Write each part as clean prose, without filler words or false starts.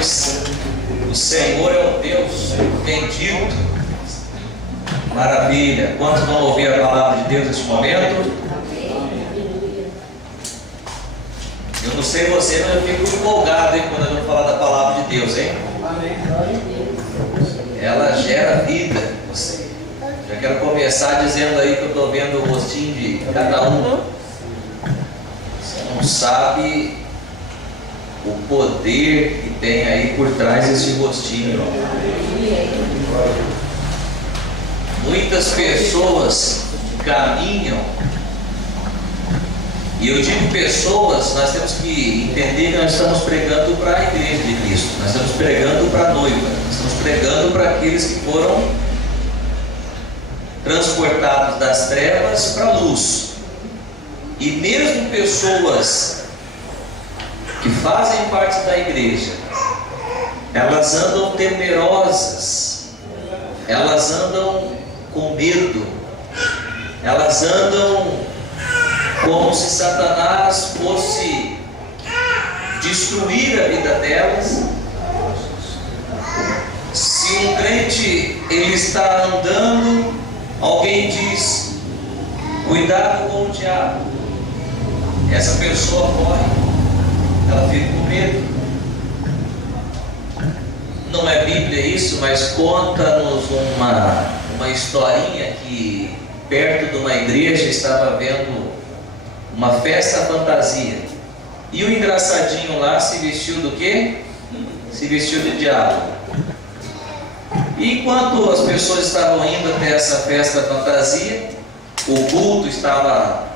Deus. O Senhor é um Deus bendito. Maravilha. Quantos vão ouvir a palavra de Deus neste momento? Eu não sei você, mas eu fico empolgado quando eu vou falar da palavra de Deus, hein? Ela gera vida em você. Já quero começar dizendo aí que eu estou vendo o rostinho de cada um. Você não sabe o poder que tem aí por trás desse rostinho. Muitas pessoas caminham, e eu digo pessoas, nós temos que entender que nós estamos pregando para a igreja de Cristo, nós estamos pregando para a noiva, nós estamos pregando para aqueles que foram transportados das trevas para a luz. E mesmo pessoas que fazem parte da igreja, elas andam temerosas, elas andam com medo, elas andam como se Satanás fosse destruir a vida delas. Se um crente ele está andando, alguém diz: cuidado com o diabo. Essa pessoa corre, ela fica com medo. Não é Bíblia isso, mas conta-nos uma historinha que perto de uma igreja estava havendo uma festa fantasia, e o engraçadinho lá se vestiu do quê? Se vestiu de diabo. E enquanto as pessoas estavam indo até essa festa fantasia, o culto estava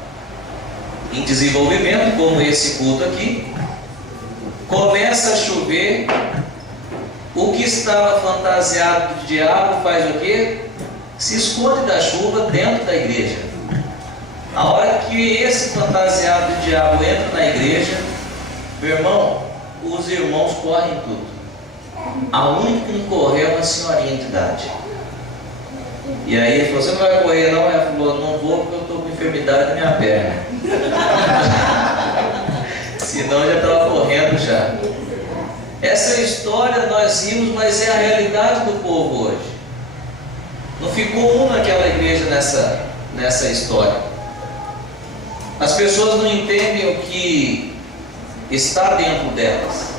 em desenvolvimento, como esse culto aqui. Começa a chover. O que estava fantasiado de diabo faz o quê? Se esconde da chuva dentro da igreja. A hora que esse fantasiado de diabo entra na igreja, meu irmão, os irmãos correm tudo. A única que não correu é uma senhorinha de idade. E aí ele falou: você não vai correr não? Ela falou: não vou porque eu estou com enfermidade na minha perna. Senão eu já estava correndo já. Essa história nós rimos, mas é a realidade do povo hoje. Não ficou um naquela igreja nessa história. As pessoas não entendem o que está dentro delas.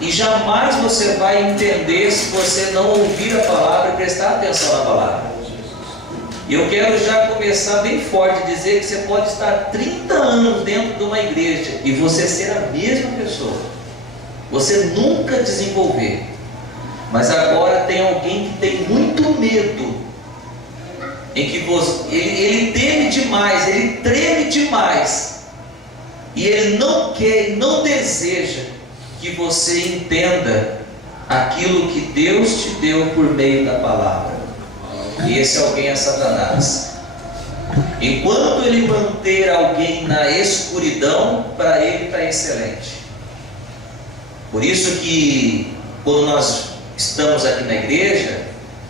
E jamais você vai entender se você não ouvir a palavra e prestar atenção na palavra. E eu quero já começar bem forte, dizer que você pode estar 30 anos dentro de uma igreja e você ser a mesma pessoa. Você nunca desenvolver. Mas agora tem alguém que tem muito medo, em que ele teme demais, ele treme demais, e ele não quer, não deseja que você entenda aquilo que Deus te deu por meio da palavra. E esse alguém é Satanás. Enquanto ele manter alguém na escuridão, para ele está excelente. Por isso que quando nós estamos aqui na igreja,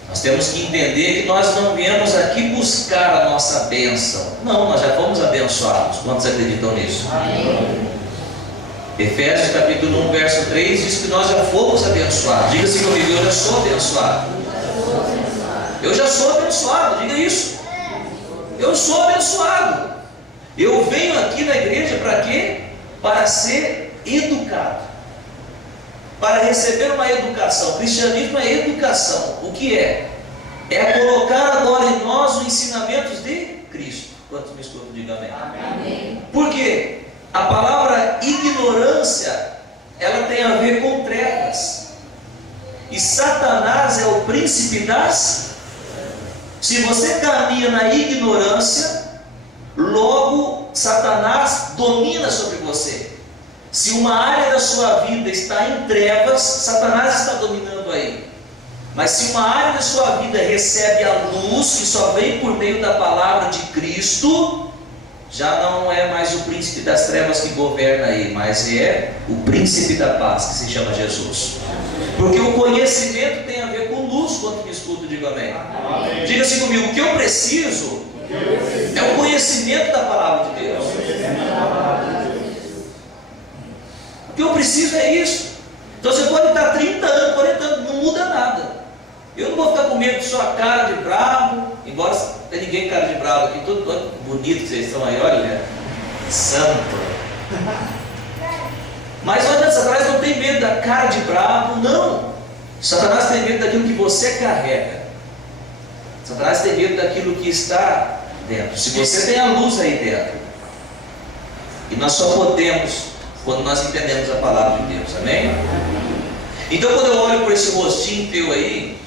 nós temos que entender que nós não viemos aqui buscar a nossa bênção. Não, nós já fomos abençoados. Quantos acreditam nisso? Amém. Efésios capítulo 1, verso 3 diz que nós já fomos abençoados. Diga assim comigo: eu já sou abençoado. Eu já sou abençoado, diga isso. Eu sou abençoado. Eu venho aqui na igreja para quê? Para ser educado, para receber uma educação. O cristianismo é educação. O que é? É colocar agora em nós os ensinamentos de Cristo. Quantos me escutam, digam amém. Amém. Por quê? A palavra ignorância, ela tem a ver com trevas. E Satanás é o príncipe das. Se você caminha na ignorância, logo Satanás domina sobre você. Se uma área da sua vida está em trevas, Satanás está dominando aí. Mas se uma área da sua vida recebe a luz, que só vem por meio da palavra de Cristo, já não é mais o príncipe das trevas que governa aí, mas é o príncipe da paz, que se chama Jesus. Porque o conhecimento tem a ver com luz. Quando me escuto, digo amém. Amém. Diga assim comigo: o que eu preciso é o conhecimento da palavra de Deus. O que eu preciso é isso. Então você pode estar 30 anos, 40 anos, não muda nada. Eu não vou ficar com medo de sua cara de bravo, embora não tenha ninguém cara de bravo aqui, todo bonito que vocês estão aí, olha, santo. Mas olha, Satanás não tem medo da cara de bravo, não. Satanás tem medo daquilo que você carrega. Satanás tem medo daquilo que está dentro. Se você tem a luz aí dentro, e nós só podemos quando nós entendemos a palavra de Deus, amém? Então quando eu olho por esse rostinho teu aí,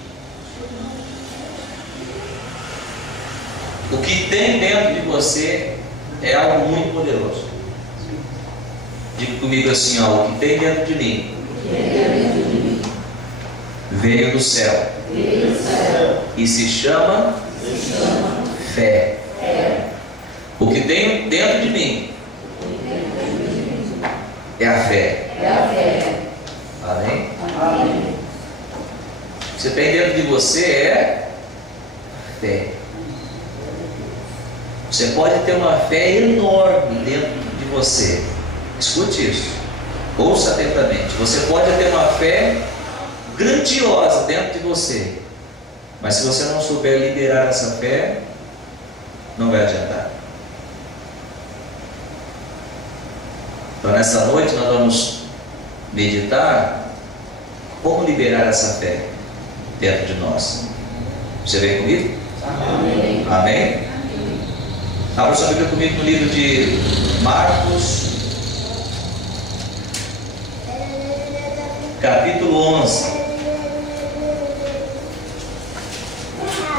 o que tem dentro de você é algo muito poderoso. Diga comigo assim, ó, o que tem dentro de mim veio do céu e se chama fé. O que tem dentro de mim é a fé. Amém? O que você tem dentro de você é fé. Você pode ter uma fé enorme dentro de você. Escute isso. Ouça atentamente. Você pode ter uma fé grandiosa dentro de você. Mas se você não souber liderar essa fé, não vai adiantar. Então nessa noite nós vamos meditar como liberar essa fé dentro de nós. Você vem comigo? Amém? Amém? Abra sua Bíblia comigo no livro de Marcos, capítulo 11.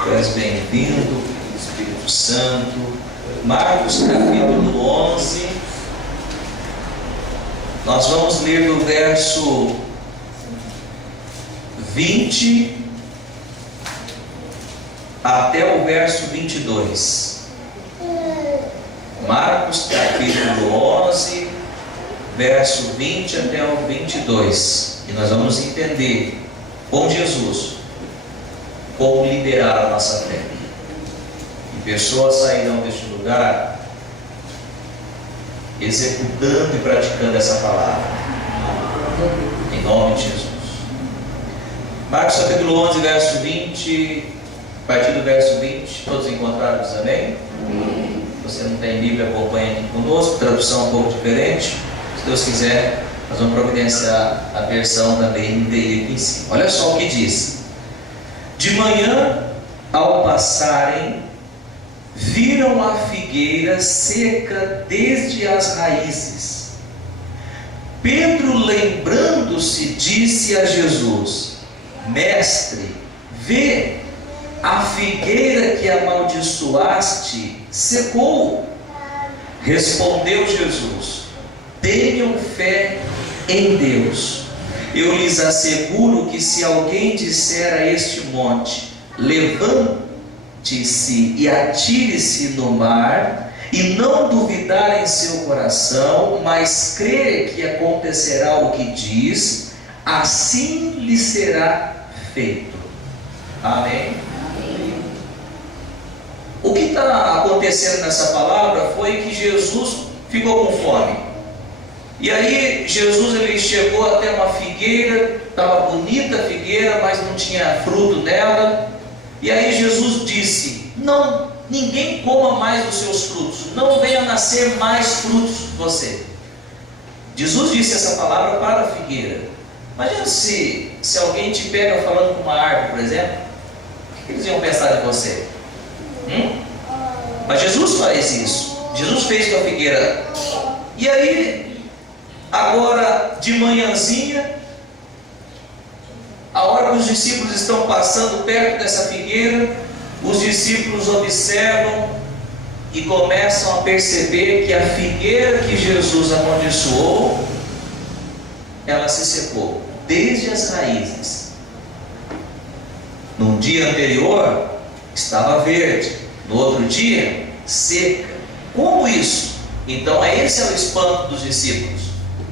Tu és bem-vindo, Espírito Santo. Marcos, capítulo 11. Nós vamos ler do verso 20 até o verso 22. Marcos capítulo 11, verso 20 até o 22. E nós vamos entender com Jesus como liberar a nossa fé. E pessoas sairão deste lugar executando e praticando essa palavra, em nome de Jesus. Marcos capítulo 11, verso 20, a partir do verso 20, todos encontraram, amém? Amém. Se você não tem Bíblia, acompanha aqui conosco, tradução um pouco diferente. Se Deus quiser, nós vamos providenciar a versão da NVI aqui em cima. Olha só o que diz: de manhã, ao passarem, viram a figueira seca desde as raízes. Pedro, lembrando-se, disse a Jesus: Mestre, vê, a figueira que amaldiçoaste secou. Respondeu Jesus: tenham fé em Deus. Eu lhes asseguro que se alguém disser a este monte: levante-se e atire-se no mar, e não duvidar em seu coração, mas crer que acontecerá o que diz, assim lhe será feito. Amém? O que está acontecendo nessa palavra foi que Jesus ficou com fome. E aí Jesus ele chegou até uma figueira, estava bonita a figueira, mas não tinha fruto nela. E aí Jesus disse: não, ninguém coma mais os seus frutos, não venha nascer mais frutos de você. Jesus disse essa palavra para a figueira. Imagina se alguém te pega falando com uma árvore, por exemplo, o que eles iam pensar de você? Mas Jesus faz isso. Jesus fez com a figueira. E aí, agora de manhãzinha, a hora que os discípulos estão passando perto dessa figueira, os discípulos observam e começam a perceber que a figueira que Jesus amaldiçoou, ela se secou desde as raízes. Num dia anterior estava verde, no outro dia seca. Como isso? Então esse é o espanto dos discípulos.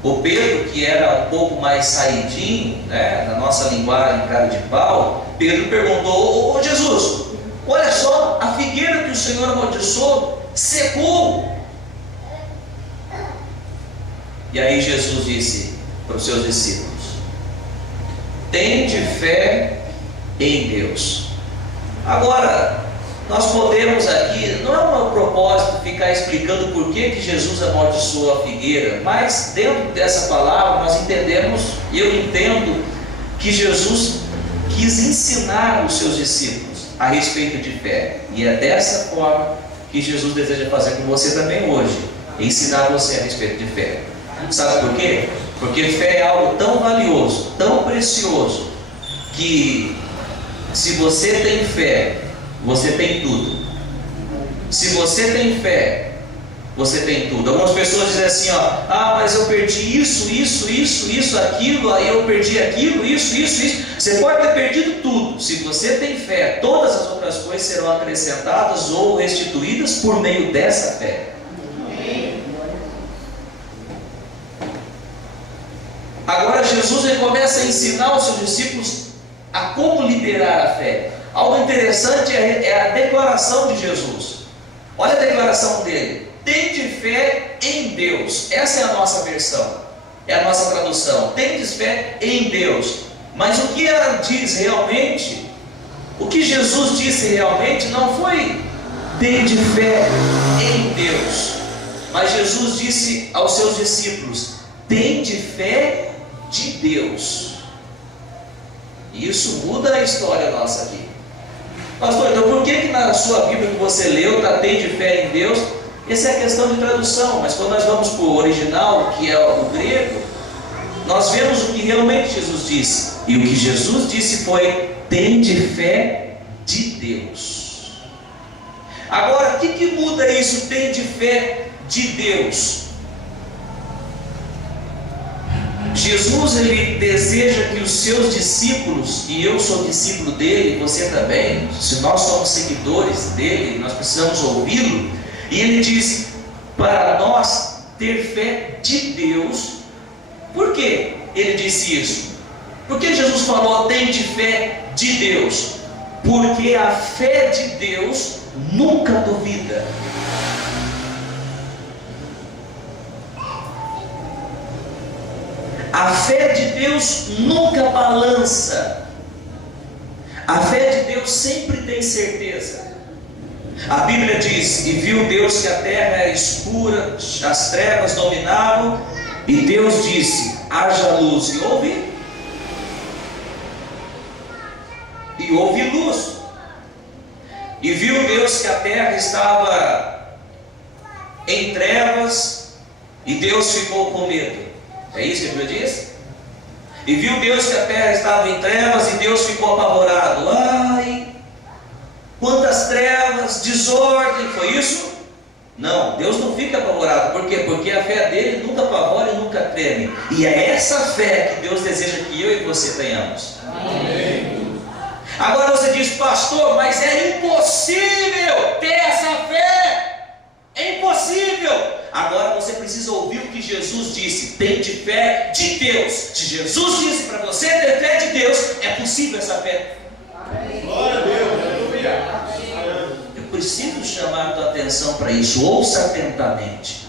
O Pedro, que era um pouco mais saidinho, né, na nossa linguagem, cara de pau, Pedro perguntou: ô Jesus, olha só, a figueira que o Senhor amaldiçoou secou. E aí Jesus disse para os seus discípulos: Tende fé em Deus. Agora, nós podemos aqui, não é um propósito ficar explicando por que Jesus amaldiçoou a figueira, mas dentro dessa palavra nós entendemos, e eu entendo, que Jesus quis ensinar os seus discípulos a respeito de fé. E é dessa forma que Jesus deseja fazer com você também hoje, ensinar você a respeito de fé. Sabe por quê? Porque fé é algo tão valioso, tão precioso, que se você tem fé, você tem tudo. Se você tem fé, você tem tudo. Algumas pessoas dizem assim, mas eu perdi isso, aquilo, aí eu perdi aquilo, isso. Você pode ter perdido tudo. Se você tem fé, todas as outras coisas serão acrescentadas ou restituídas por meio dessa fé. Agora Jesus ele começa a ensinar os seus discípulos a como liberar a fé. Algo interessante é a declaração de Jesus. Olha a declaração dele: tende fé em Deus. Essa é a nossa versão, é a nossa tradução. Tendes fé em Deus. Mas o que ela diz realmente, o que Jesus disse realmente não foi tende fé em Deus, mas Jesus disse aos seus discípulos: tende fé de Deus. E isso muda a história nossa aqui. Pastor, então por que na sua Bíblia que você leu está tende fé em Deus? Essa é a questão de tradução, mas quando nós vamos para o original, que é o grego, nós vemos o que realmente Jesus disse. E o que Jesus disse foi: tende fé de Deus. Agora, o que muda isso, tende fé de Deus? Jesus ele deseja que os seus discípulos, e eu sou discípulo dele, você também, se nós somos seguidores dele, nós precisamos ouvi-lo. E ele diz para nós ter fé de Deus. Por que ele disse isso? Por que Jesus falou tende fé de Deus? Porque a fé de Deus nunca duvida. A fé de Deus nunca balança. A fé de Deus sempre tem certeza. A Bíblia diz: e viu Deus que a terra era escura, as trevas dominavam, e Deus disse: haja luz, e houve luz. E viu Deus que a terra estava em trevas, e Deus ficou com medo. É isso que a Bíblia diz? E viu Deus que a terra estava em trevas, e Deus ficou apavorado. Ai, quantas trevas, desordem, foi isso? Não, Deus não fica apavorado. Por quê? Porque a fé dele nunca apavora e nunca treme. E é essa fé que Deus deseja que eu e você tenhamos. Amém. Agora você diz: pastor, mas é impossível ter essa fé. É impossível. Agora você precisa ouvir o que Jesus disse: tende fé de Deus. Se Jesus disse para você ter fé de Deus, é possível essa fé. Glória a Deus. Eu preciso chamar a tua atenção para isso. Ouça atentamente.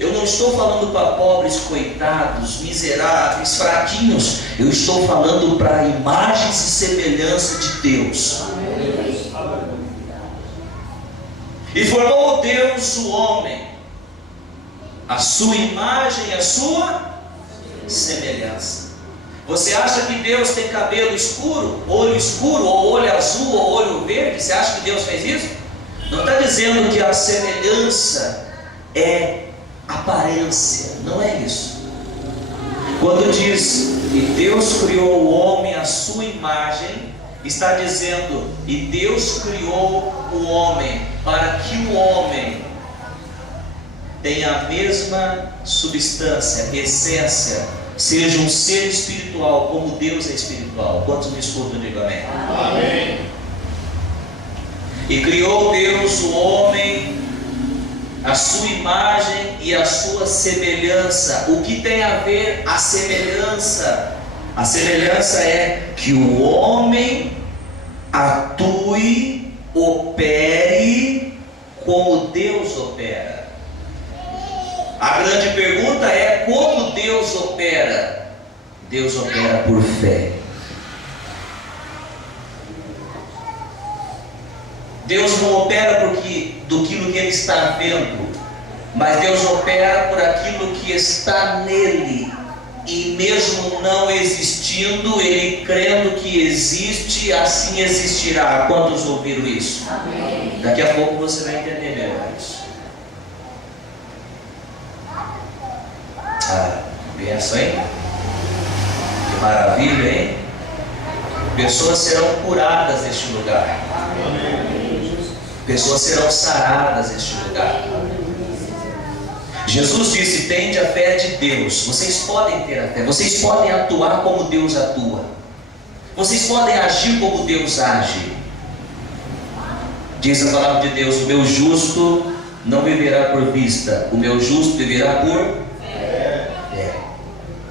Eu não estou falando para pobres, coitados, miseráveis, fraquinhos. Eu estou falando para imagens e semelhança de Deus. E formou Deus o homem, a sua imagem e a sua semelhança. Você acha que Deus tem cabelo escuro, ou olho azul, ou olho verde? Você acha que Deus fez isso? Não está dizendo que a semelhança é aparência, não é isso. Quando diz que Deus criou o homem à sua imagem, está dizendo: e Deus criou o homem para que o homem tenha a mesma substância, essência, seja um ser espiritual, como Deus é espiritual. Quantos me escutam? Digo amém. Amém. E criou Deus o homem à sua imagem e à sua semelhança. O que tem a ver a semelhança? A semelhança é que o homem atue, opere como Deus opera. A grande pergunta é: como Deus opera? Deus opera por fé. Deus não opera do que Ele está vendo, mas Deus opera por aquilo que está nele. E mesmo não existindo, Ele crendo que existe, assim existirá. Quantos ouviram isso? Amém. Daqui a pouco você vai entender melhor isso. Benção, hein? Que maravilha, hein? Pessoas serão curadas neste lugar. Pessoas serão saradas neste lugar. Jesus disse: tende a fé de Deus. Vocês podem ter a fé, vocês podem atuar como Deus atua, vocês podem agir como Deus age. Diz a palavra de Deus: o meu justo não viverá por vista, o meu justo viverá por fé.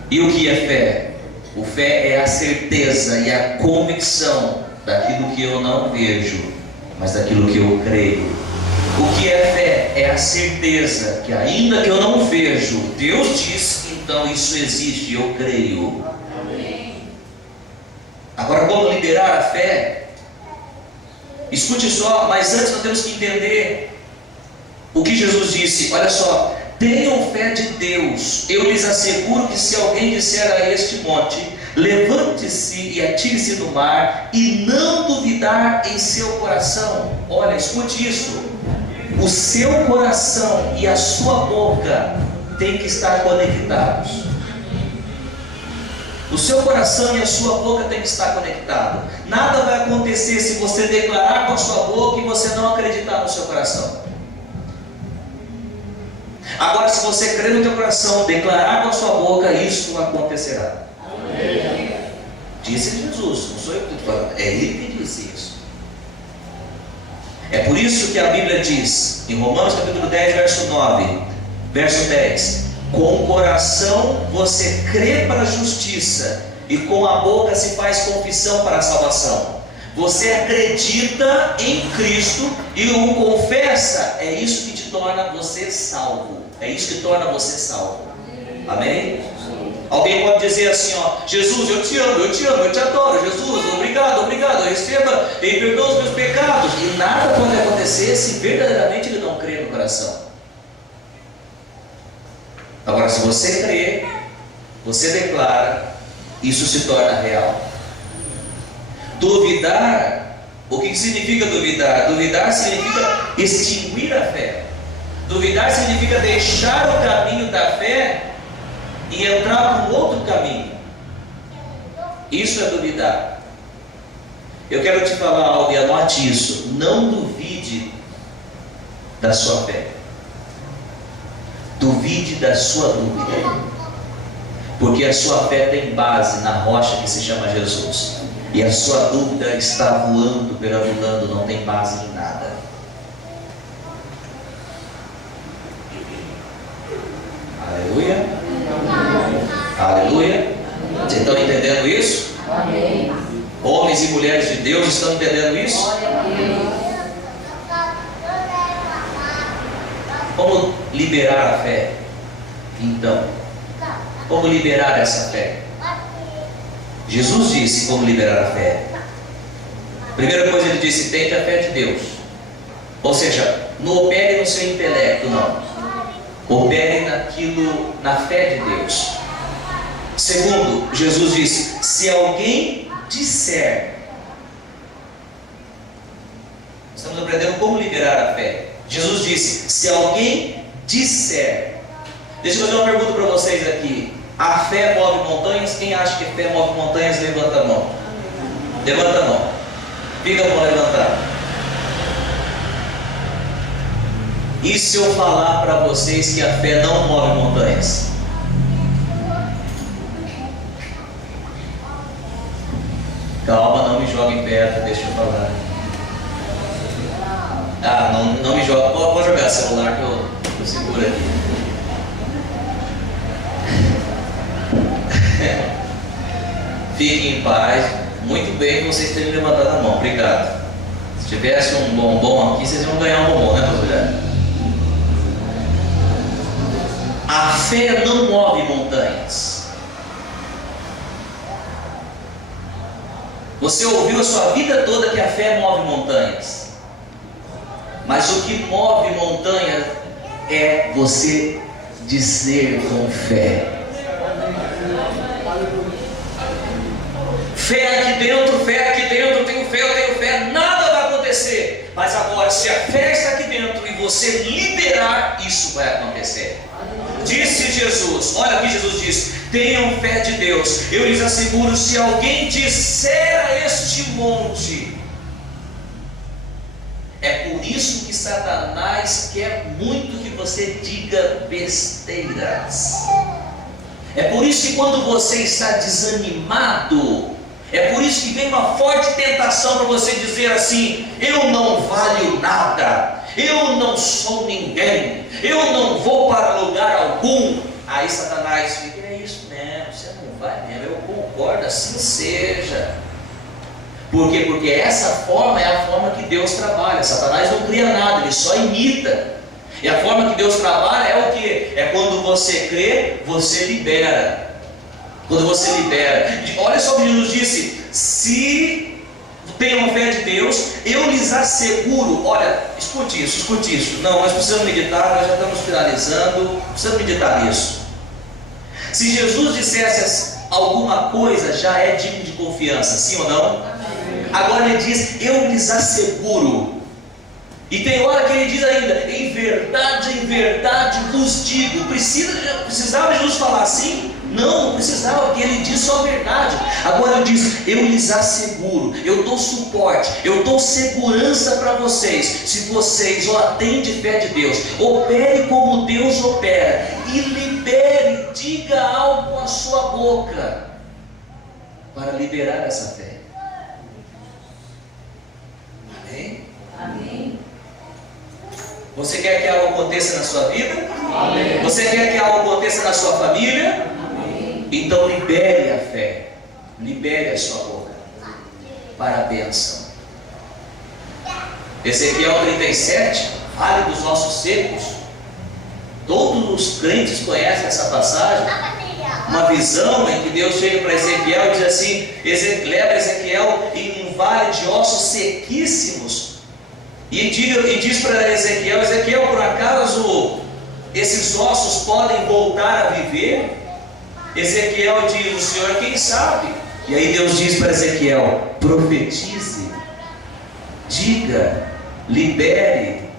E o que é fé? O fé é a certeza e a convicção daquilo que eu não vejo, mas daquilo que eu creio. O que é fé? É a certeza que ainda que eu não vejo, Deus diz, então isso existe, eu creio. Amém. Agora, como liberar a fé? Escute só, mas antes nós temos que entender o que Jesus disse. Olha só: tenham fé de Deus. Eu lhes asseguro que se alguém disser a este monte, levante-se e atire-se no mar, e não duvidar em seu coração. Olha, escute isso. O seu coração e a sua boca têm que estar conectados. O seu coração e a sua boca têm que estar conectados. Nada vai acontecer se você declarar com a sua boca e você não acreditar no seu coração. Agora, se você crer no teu coração, declarar com a sua boca, isso acontecerá. Amém. Disse Jesus, não sou eu que estou falando, é Ele que disse isso. É por isso que a Bíblia diz, em Romanos capítulo 10, verso 10: com o coração você crê para a justiça, e com a boca se faz confissão para a salvação. Você acredita em Cristo e o confessa, é isso que te torna você salvo. É isso que torna você salvo. Amém? Alguém pode dizer assim, ó: Jesus, eu te amo, eu te amo, eu te adoro. Jesus, obrigado, receba e perdoa os meus pecados. E nada pode acontecer se verdadeiramente ele não crê no coração. Agora, se você crê, você declara, isso se torna real. Duvidar, o que significa duvidar? Duvidar significa extinguir a fé. Duvidar significa deixar o caminho da fé e entrar por outro caminho. Isso é duvidar. Eu quero te falar algo e anote isso: não duvide da sua fé, duvide da sua dúvida, porque a sua fé tem base na rocha que se chama Jesus, e a sua dúvida está voando, perambulando, não tem base em nada. Aleluia. Aleluia. Vocês estão entendendo isso? Amém. Homens e mulheres de Deus estão entendendo isso? Como liberar a fé? Então, como liberar essa fé? Jesus disse como liberar a fé. Primeira coisa, ele disse: tente a fé de Deus. Ou seja, não opere no seu intelecto, não. Opere naquilo, na fé de Deus. Segundo, Jesus disse: se alguém disser. Estamos aprendendo como liberar a fé. Jesus disse: se alguém disser. Deixa eu fazer uma pergunta para vocês aqui. A fé move montanhas? Quem acha que fé move montanhas, levanta a mão. Levanta a mão. Fica a mão levantada. E se eu falar para vocês que a fé não move montanhas? Calma, não me joguem perto, deixa eu falar. Não me joga. Pode jogar celular que eu seguro aqui. Fiquem em paz. Muito bem vocês terem levantado a mão. Obrigado. Se tivesse um bombom aqui, vocês iam ganhar um bombom, né, pastor? A fé não move montanhas. Você ouviu a sua vida toda que a fé move montanhas. Mas o que move montanha é você dizer com fé. Fé aqui dentro, eu tenho fé, nada vai acontecer. Mas agora, se a fé está aqui dentro e você liberar, isso vai acontecer. Disse Jesus, olha o que Jesus disse: tenham fé de Deus. Eu lhes asseguro, se alguém disser a este monte. É por isso que Satanás quer muito que você diga besteiras. É por isso que quando você está desanimado, é por isso que vem uma forte tentação para você dizer assim: eu não valho nada, eu não sou ninguém, eu não vou para lugar algum. Aí Satanás fica: é isso mesmo, você não vai mesmo, eu concordo, assim seja. Por quê? Porque essa forma é a forma que Deus trabalha. Satanás não cria nada, ele só imita. E a forma que Deus trabalha é o que? É quando você crê, você libera. Quando você libera. Olha só o que Jesus disse: se tenham fé de Deus, eu lhes asseguro. Olha, escute isso. Não, nós precisamos meditar, nós já estamos finalizando. Precisamos meditar nisso. Se Jesus dissesse alguma coisa, já é digno de confiança, sim ou não? Agora ele diz: eu lhes asseguro. E tem hora que ele diz ainda: em verdade vos digo. Precisava Jesus falar assim? Não precisava, porque ele diz só a verdade. Agora ele diz: eu lhes asseguro, eu dou suporte, eu dou segurança para vocês. Se vocês têm de fé de Deus, opere como Deus opera e libere, diga algo com a sua boca para liberar essa fé. Amém? Amém. Você quer que algo aconteça na sua vida? Amém. Você quer que algo aconteça na sua família? Amém. Então libere a fé, libere a sua boca para a bênção. Ezequiel 37, Vale dos Ossos Secos. Todos os crentes conhecem essa passagem. Uma visão em que Deus chega para Ezequiel e diz assim: leva Ezequiel em um vale de ossos sequíssimos. E diz para Ezequiel: Ezequiel, por acaso esses ossos podem voltar a viver? Ezequiel diz: o Senhor quem sabe. E aí Deus diz para Ezequiel: profetize, diga, libere.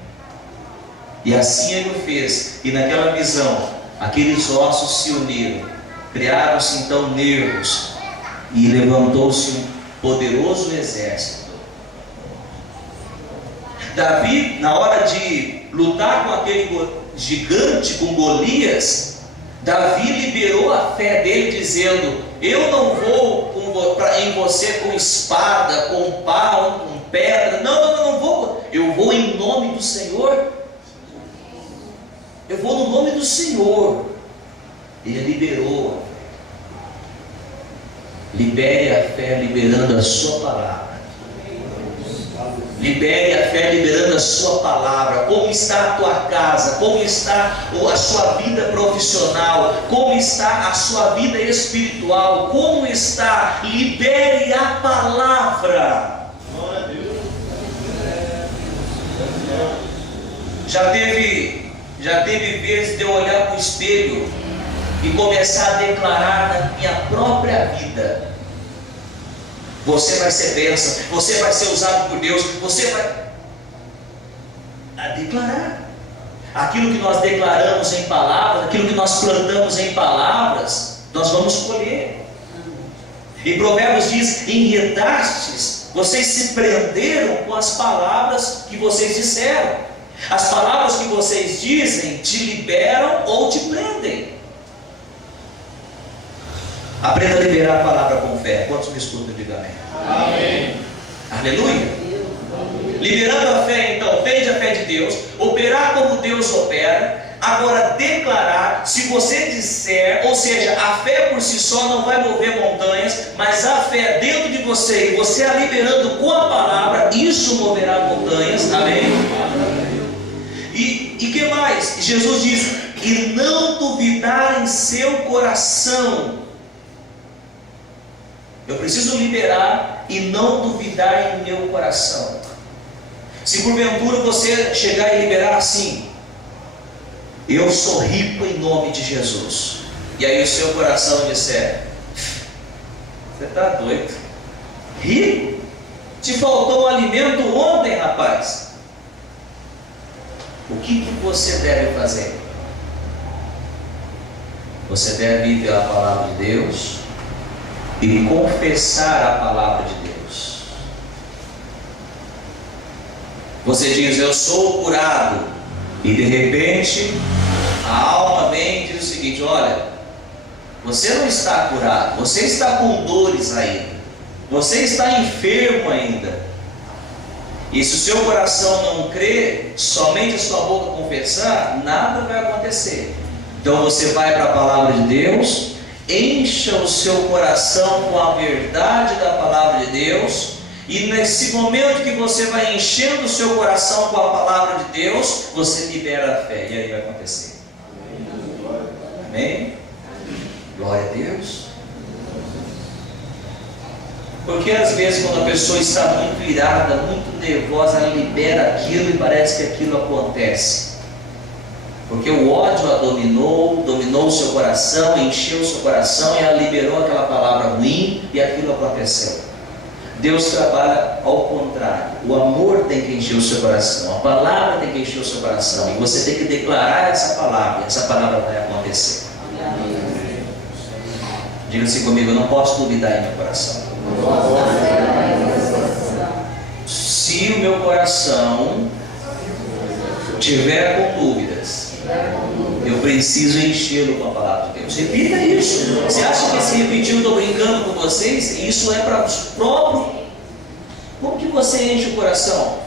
E assim ele o fez. E naquela visão, aqueles ossos se uniram, criaram-se então nervos, e levantou-se um poderoso exército. Davi, na hora de lutar com aquele gigante, com Golias, Davi liberou a fé dele dizendo: eu não vou em você com espada, com pau, com pedra, não vou, eu vou em nome do Senhor, eu vou no nome do Senhor. Ele liberou a fé. Libere a fé liberando a sua palavra. Libere a fé liberando a sua palavra. Como está a tua casa? Como está a sua vida profissional? Como está a sua vida espiritual? Como está? Libere a palavra. Já teve vezes de eu olhar para o espelho e começar a declarar na minha própria vida: você vai ser bênção, você vai ser usado por Deus, você vai declarar aquilo que nós declaramos em palavras, aquilo que nós plantamos em palavras, nós vamos colher. E Provérbios diz: enredastes, vocês se prenderam com as palavras que vocês disseram. As palavras que vocês dizem te liberam ou te prendem. Aprenda a liberar a palavra com fé. Quantos me escutam? Diga amém. Amém. Aleluia. Liberando a fé, então, tende a fé de Deus, operar como Deus opera. Agora, declarar, se você disser, ou seja, a fé por si só não vai mover montanhas, mas a fé dentro de você, e você a liberando com a palavra, isso moverá montanhas. Amém? E que mais? Jesus diz: e não duvidar em seu coração. Eu preciso liberar e não duvidar em meu coração. Se porventura você chegar e liberar assim: eu sou rico em nome de Jesus, e aí o seu coração disser: você está doido? Rico? Te faltou um alimento ontem, rapaz. O que você deve fazer? Você deve ir pela palavra de Deus e confessar a palavra de Deus. Você diz: eu sou curado, e de repente a alma vem e diz o seguinte: olha, você não está curado, você está com dores ainda, você está enfermo ainda. E se o seu coração não crer, somente a sua boca confessar, nada vai acontecer. Então você vai para a palavra de Deus, encha o seu coração com a verdade da palavra de Deus, e nesse momento que você vai enchendo o seu coração com a palavra de Deus, você libera a fé, e aí vai acontecer. Amém? Glória a Deus. Porque às vezes quando a pessoa está muito irada, muito nervosa, ela libera aquilo e parece que aquilo acontece. Porque o ódio a dominou o seu coração, encheu o seu coração, e ela liberou aquela palavra ruim e aquilo aconteceu. Deus trabalha ao contrário. O amor tem que encher o seu coração, a palavra tem que encher o seu coração, e você tem que declarar essa palavra, e essa palavra vai acontecer. Diga assim comigo: eu não posso duvidar em meu coração. Se o meu coração tiver com dúvidas, eu preciso enchê-lo com a palavra de Deus. Repita isso. Você acha que se repetir eu estou brincando com vocês? Isso é para os próprios. Como que você enche o coração?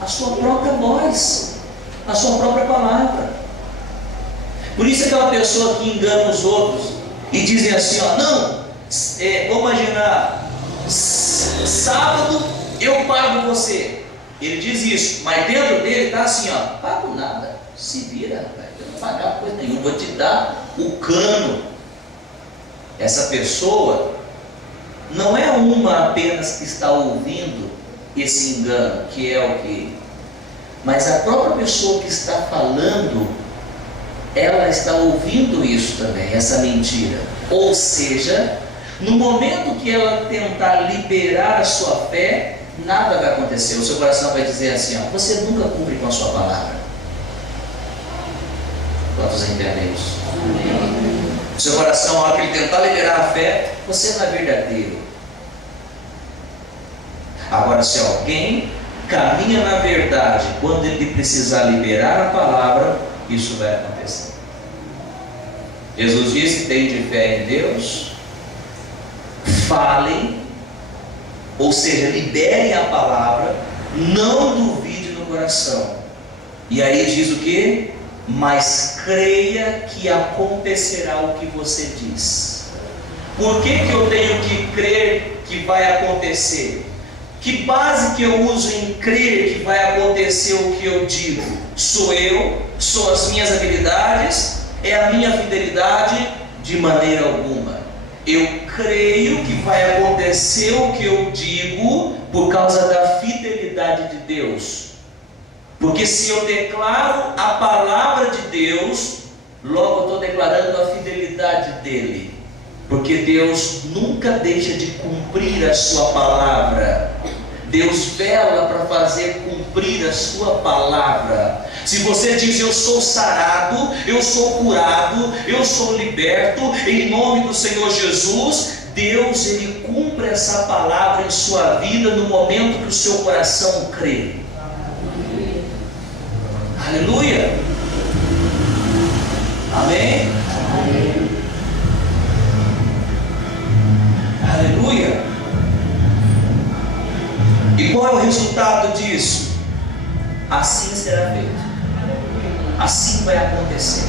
A sua própria voz, a sua própria palavra. Por isso aquela pessoa que engana os outros e dizem assim: ó, não, vamos imaginar, sábado eu pago você. Ele diz isso, mas dentro dele está assim: ó, pago nada, se vira, rapaz, eu não vou pagar coisa nenhuma, vou te dar o cano. Essa pessoa não é uma apenas que está ouvindo esse engano, que é o que, mas a própria pessoa que está falando, ela está ouvindo isso também, essa mentira. Ou seja, no momento que ela tentar liberar a sua fé, nada vai acontecer. O seu coração vai dizer assim: ó, você nunca cumpre com a sua palavra. Quantos entendem isso? Amém. O seu coração, na hora que ele tentar liberar a fé, você não é verdadeiro. Agora, se alguém caminha na verdade, quando ele precisar liberar a palavra, isso vai acontecer. Jesus disse: tem de fé em Deus, falem, ou seja, liberem a palavra, não duvide no coração. E aí diz o que? Mas creia que acontecerá o que você diz. Por que eu tenho que crer que vai acontecer? Que base que eu uso em crer que vai acontecer o que eu digo? Sou eu? São as minhas habilidades? É a minha fidelidade? De maneira alguma. Eu creio que vai acontecer o que eu digo por causa da fidelidade de Deus. Porque se eu declaro a palavra de Deus, logo eu estou declarando a fidelidade dele. Porque Deus nunca deixa de cumprir a sua palavra. Deus vela para fazer cumprir a sua palavra. Se você diz: eu sou sarado, eu sou curado, eu sou liberto, em nome do Senhor Jesus, Deus, Ele cumpre essa palavra em sua vida no momento que o seu coração crê. Aleluia! Amém? Amém. Aleluia! E qual é o resultado disso? Assim será feito. Assim vai acontecer.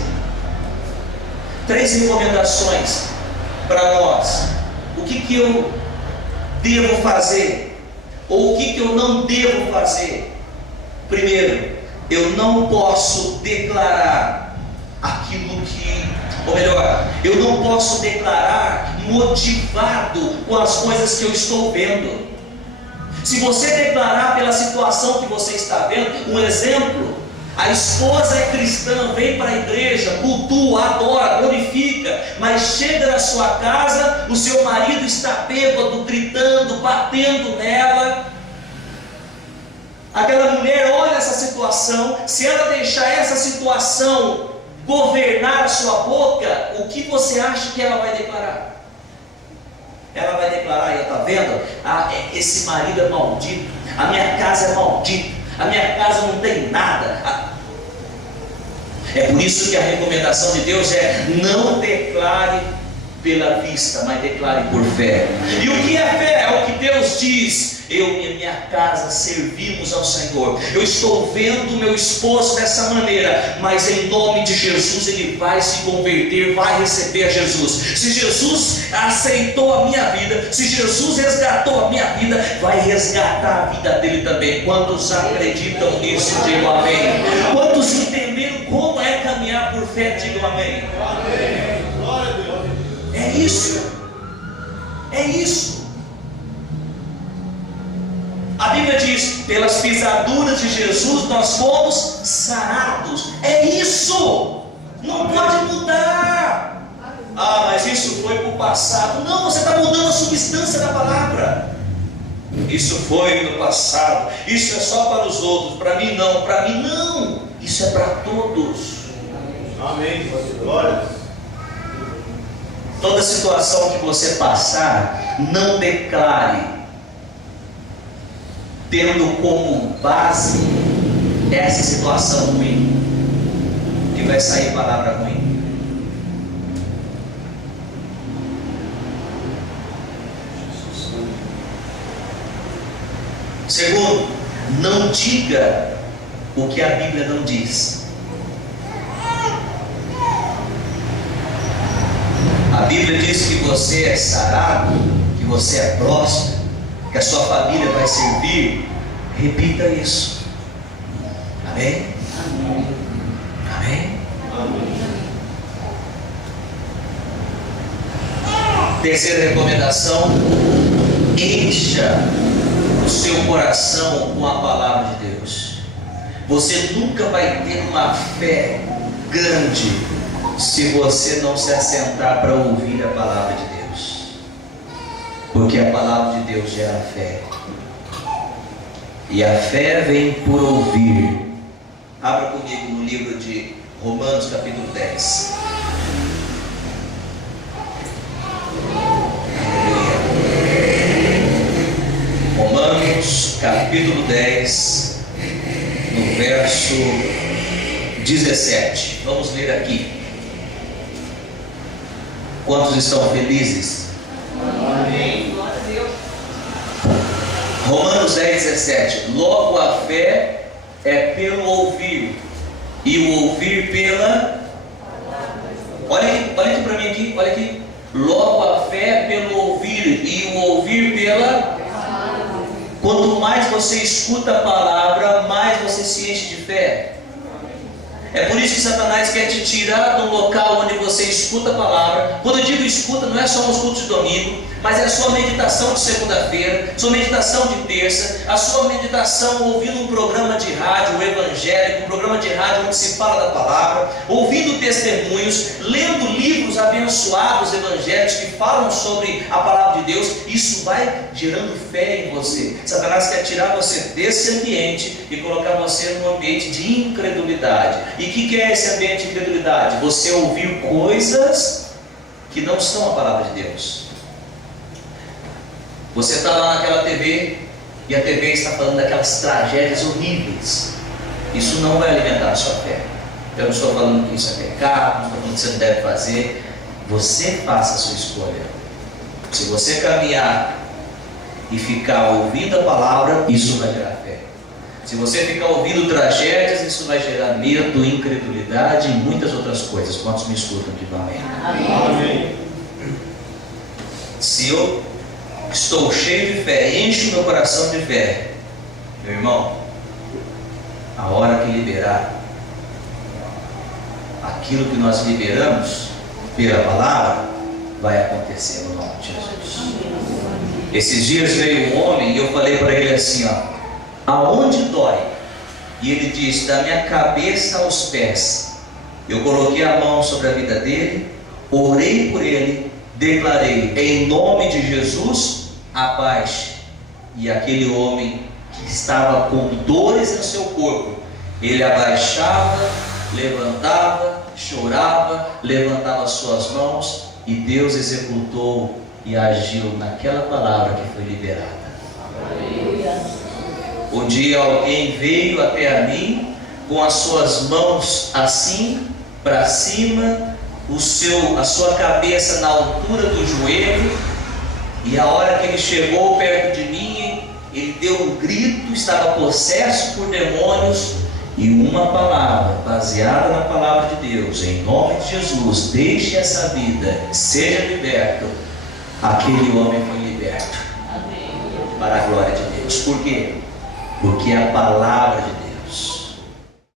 3 recomendações para nós. O que eu devo fazer? Ou o que eu não devo fazer? Primeiro, eu não posso declarar aquilo que, ou melhor, eu não posso declarar motivado com as coisas que eu estou vendo. Se você declarar pela situação que você está vendo, um exemplo, a esposa é cristã, vem para a igreja, cultua, adora, glorifica, mas chega na sua casa, o seu marido está bêbado, gritando, batendo nela. Aquela mulher olha essa situação, se ela deixar essa situação governar a sua boca, o que você acha que ela vai declarar? Ela vai declarar, está vendo? Esse marido é maldito, a minha casa é maldita, a minha casa não tem nada. É por isso que a recomendação de Deus é: não declare pela vista, mas declare por fé. E o que é fé? É o que Deus diz: eu e a minha casa servimos ao Senhor. Eu estou vendo meu esposo dessa maneira, mas em nome de Jesus ele vai se converter, vai receber a Jesus. Se Jesus aceitou a minha vida, se Jesus resgatou a minha vida, vai resgatar a vida dele também. Quantos acreditam nisso, digam amém. Quantos entenderam como é caminhar por fé, digam amém. Amém. Glória a Deus. É isso. É isso. A Bíblia diz: pelas pisaduras de Jesus nós fomos sarados. É isso. Não pode mudar. Mas isso foi para o passado. Não, você está mudando a substância da palavra. Isso foi no passado. Isso é só para os outros. Para mim não. Para mim não. Isso é para todos. Amém. Glória. Toda situação que você passar, não declare tendo como base essa situação ruim, que vai sair palavra ruim. Segundo, não diga o que a Bíblia não diz. A Bíblia diz que você é sarado, que você é próspero, que a sua família vai servir. Repita isso. Amém? Amém. Amém? Amém. Terceira recomendação: encha o seu coração com a palavra de Deus. Você nunca vai ter uma fé grande se você não se assentar para ouvir a palavra de Deus, porque a palavra de Deus gera fé, e a fé vem por ouvir. Abra comigo no livro de Romanos capítulo 10. Romanos capítulo 10, no verso 17. Vamos ler aqui. Quantos estão felizes? Amém. Glória a Deus. Romanos 10, 17. Logo a fé é pelo ouvir, e o ouvir pela... Olha aqui para mim aqui, olha aqui. Logo a fé é pelo ouvir, e o ouvir pela... Quanto mais você escuta a palavra, mais você se enche de fé. É por isso que Satanás quer te tirar do local onde você escuta a palavra. Quando eu digo escuta, não é só nos cultos de domingo, mas é a sua meditação de segunda-feira, sua meditação de terça, a sua meditação ouvindo um programa de rádio evangélico, um programa de rádio onde se fala da palavra, ouvindo testemunhos, lendo livros abençoados evangélicos que falam sobre a palavra de Deus. Isso vai gerando fé em você. Satanás quer tirar você desse ambiente e colocar você num ambiente de incredulidade. E o que é esse ambiente de incredulidade? Você ouvir coisas que não são a palavra de Deus. Você está lá naquela TV e a TV está falando daquelas tragédias horríveis. Isso não vai alimentar a sua fé. Eu não estou falando que isso é pecado, não estou falando que você não deve fazer. Você faça a sua escolha. Se você caminhar e ficar ouvindo a palavra, isso vai gerar fé. Se você ficar ouvindo tragédias, isso vai gerar medo, incredulidade e muitas outras coisas. Quantos me escutam? Digam amém. Amém. Se eu estou cheio de fé, encho meu coração de fé, meu irmão, a hora que liberar aquilo que nós liberamos pela palavra, vai acontecer no nome de Jesus. Esses dias veio um homem e eu falei para ele assim, ó, aonde dói? E ele disse, da minha cabeça aos pés. Eu coloquei a mão sobre a vida dele, orei por ele, declarei, em nome de Jesus, abaixe. E aquele homem que estava com dores no seu corpo, ele abaixava, levantava, chorava, levantava suas mãos, e Deus executou e agiu naquela palavra que foi liberada. Um dia alguém veio até a mim com as suas mãos assim para cima, a sua cabeça na altura do joelho, e a hora que ele chegou perto de mim, ele deu um grito, estava possesso por demônios, e uma palavra baseada na palavra de Deus, em nome de Jesus, deixe essa vida, seja liberto. Aquele homem foi liberto. Amém. Para a glória de Deus. Por quê? Porque é a palavra de Deus.